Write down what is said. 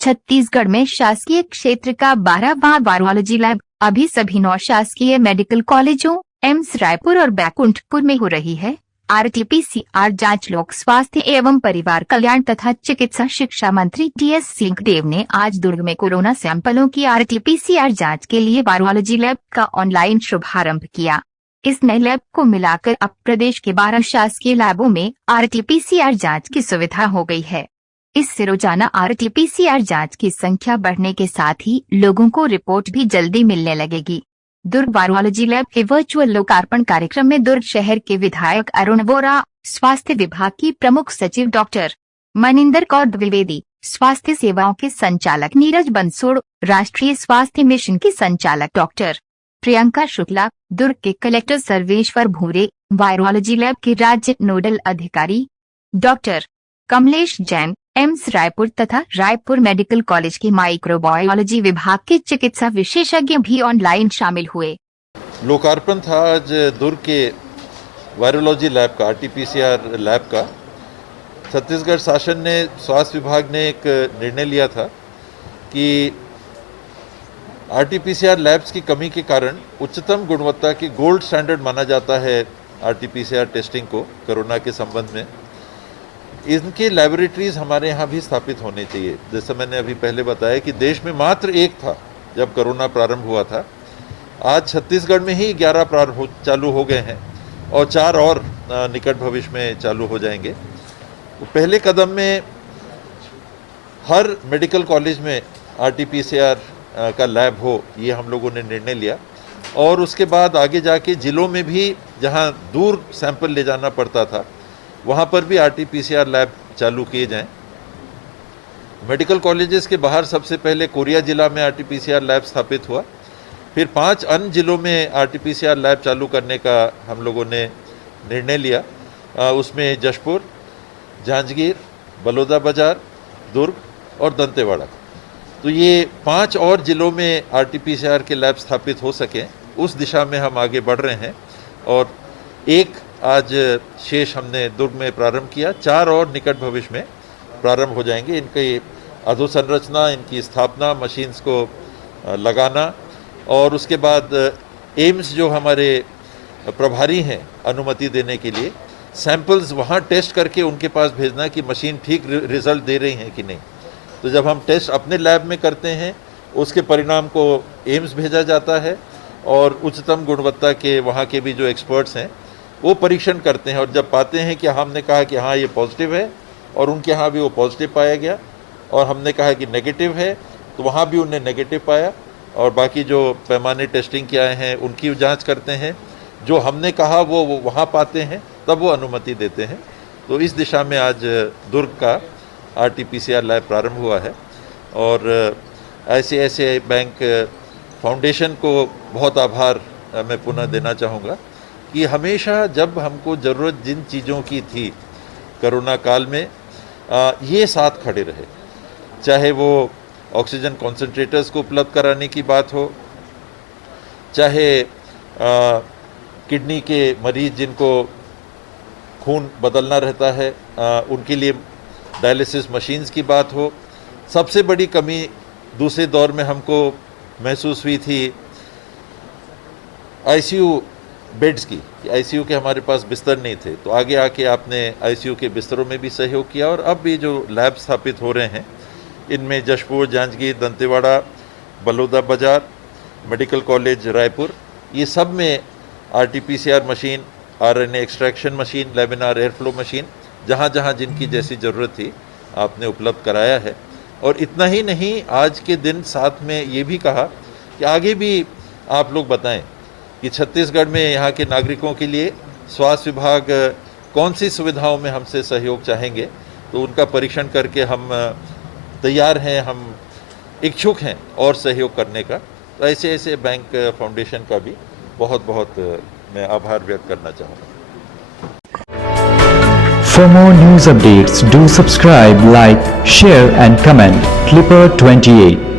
छत्तीसगढ़ में शासकीय क्षेत्र का 12वां वायरोलॉजी लैब अभी सभी 9 शासकीय मेडिकल कॉलेजों एम्स रायपुर और बैकुंठपुर में हो रही है। आरटीपीसीआर जांच लोक स्वास्थ्य एवं परिवार कल्याण तथा चिकित्सा शिक्षा मंत्री टीएस सिंहदेव ने आज दुर्ग में कोरोना सैंपलों की आरटीपीसीआर जांच के लिए वायरोलॉजी लैब का ऑनलाइन शुभारंभ किया। इस नए लैब को मिलाकर अब प्रदेश के 12 शासकीय लैबों में आरटीपीसीआर जांच की सुविधा हो गई है। इससे रोजाना आरटीपीसीआर जांच की संख्या बढ़ने के साथ ही लोगों को रिपोर्ट भी जल्दी मिलने लगेगी। दुर्ग वायरोलॉजी लैब के वर्चुअल लोकार्पण कार्यक्रम में दुर्ग शहर के विधायक अरुण वोरा, स्वास्थ्य विभाग की प्रमुख सचिव डॉक्टर मनिंदर कौर द्विवेदी, स्वास्थ्य सेवाओं के संचालक नीरज बंसोड़, राष्ट्रीय स्वास्थ्य मिशन की संचालक डॉक्टर प्रियंका शुक्ला, दुर्ग के कलेक्टर सर्वेश्वर भूरे, वायरोलॉजी लैब के राज्य नोडल अधिकारी डॉक्टर कमलेश जैन, एम्स रायपुर तथा रायपुर मेडिकल कॉलेज के माइक्रोबायोलॉजी विभाग के चिकित्सा विशेषज्ञ भी ऑनलाइन शामिल हुए। लोकार्पण था आज दुर्ग के वायरोलॉजी लैब का, आरटीपीसीआर लैब का। छत्तीसगढ़ शासन ने, स्वास्थ्य विभाग ने एक निर्णय लिया था कि आरटीपीसीआर लैब्स की कमी के कारण उच्चतम गुणवत्ता की गोल्ड स्टैंडर्ड माना जाता है आरटीपीसीआर टेस्टिंग को कोरोना के संबंध में। इनके लैबोरेटरीज हमारे यहाँ भी स्थापित होने चाहिए। जैसे मैंने अभी पहले बताया कि देश में मात्र एक था जब कोरोना प्रारंभ हुआ था। आज छत्तीसगढ़ में ही 11 चालू हो गए हैं और 4 और निकट भविष्य में चालू हो जाएंगे। पहले कदम में हर मेडिकल कॉलेज में आरटीपीसीआर का लैब हो, ये हम लोगों ने निर्णय लिया। और उसके बाद आगे जाके जिलों में भी जहाँ दूर सैंपल ले जाना पड़ता था वहाँ पर भी आरटीपीसीआर लैब चालू किए जाएं। मेडिकल कॉलेजेस के बाहर सबसे पहले कोरिया जिला में आरटीपीसीआर लैब स्थापित हुआ, फिर 5 अन्य जिलों में आरटीपीसीआर लैब चालू करने का हम लोगों ने निर्णय लिया। उसमें जशपुर, जांजगीर, बलौदाबाजार, दुर्ग और दंतेवाड़ा। तो ये 5 और जिलों में आरटीपीसीआर के लैब स्थापित हो सकें, उस दिशा में हम आगे बढ़ रहे हैं। और एक आज शेष हमने दुर्ग में प्रारंभ किया, 4 और निकट भविष्य में प्रारंभ हो जाएंगे। इनकी अधोसंरचना, इनकी स्थापना, मशीन्स को लगाना और उसके बाद एम्स जो हमारे प्रभारी हैं अनुमति देने के लिए, सैंपल्स वहाँ टेस्ट करके उनके पास भेजना कि मशीन ठीक रिजल्ट दे रही हैं कि नहीं। तो जब हम टेस्ट अपने लैब में करते हैं उसके परिणाम को एम्स भेजा जाता है और उच्चतम गुणवत्ता के वहाँ के भी जो एक्सपर्ट्स हैं वो परीक्षण करते हैं। और जब पाते हैं कि हमने कहा कि हाँ ये पॉजिटिव है और उनके यहाँ भी वो पॉजिटिव पाया गया और हमने कहा कि नेगेटिव है तो वहाँ भी उन्हें नेगेटिव पाया, और बाकी जो पैमाने टेस्टिंग के आए हैं उनकी जांच करते हैं। जो हमने कहा वो वहाँ पाते हैं तब वो अनुमति देते हैं। तो इस दिशा में आज दुर्ग का आरटीपीसीआर लैब प्रारंभ हुआ है। और ICICI बैंक फाउंडेशन को बहुत आभार मैं पुनः देना चाहूँगा कि हमेशा जब हमको ज़रूरत जिन चीज़ों की थी कोरोना काल में, ये साथ खड़े रहे। चाहे वो ऑक्सीजन कॉन्सेंट्रेटर्स को उपलब्ध कराने की बात हो, चाहे किडनी के मरीज जिनको खून बदलना रहता है उनके लिए डायलिसिस मशीन्स की बात हो। सबसे बड़ी कमी दूसरे दौर में हमको महसूस हुई थी आईसीयू बेड्स की, आईसीयू के हमारे पास बिस्तर नहीं थे। तो आगे आके आपने आईसीयू के बिस्तरों में भी सहयोग किया और अब भी जो लैब स्थापित हो रहे हैं इनमें जशपुर, जांजगीर, दंतेवाड़ा, बलौदाबाजार, मेडिकल कॉलेज रायपुर, ये सब में RTPCR machine, RNA extraction machine, laminar airflow machine, जहाँ जहाँ जिनकी जैसी ज़रूरत थी आपने उपलब्ध कराया है। और इतना ही नहीं, आज के दिन साथ में ये भी कहा कि आगे भी आप लोग बताएं कि छत्तीसगढ़ में यहाँ के नागरिकों के लिए स्वास्थ्य विभाग कौन सी सुविधाओं में हमसे सहयोग चाहेंगे, तो उनका परीक्षण करके हम तैयार हैं, हम इच्छुक हैं और सहयोग करने का। तो ऐसे बैंक फाउंडेशन का भी बहुत बहुत मैं आभार व्यक्त करना चाहूँगा। For more news updates, do subscribe, like, share and comment. Clipper 28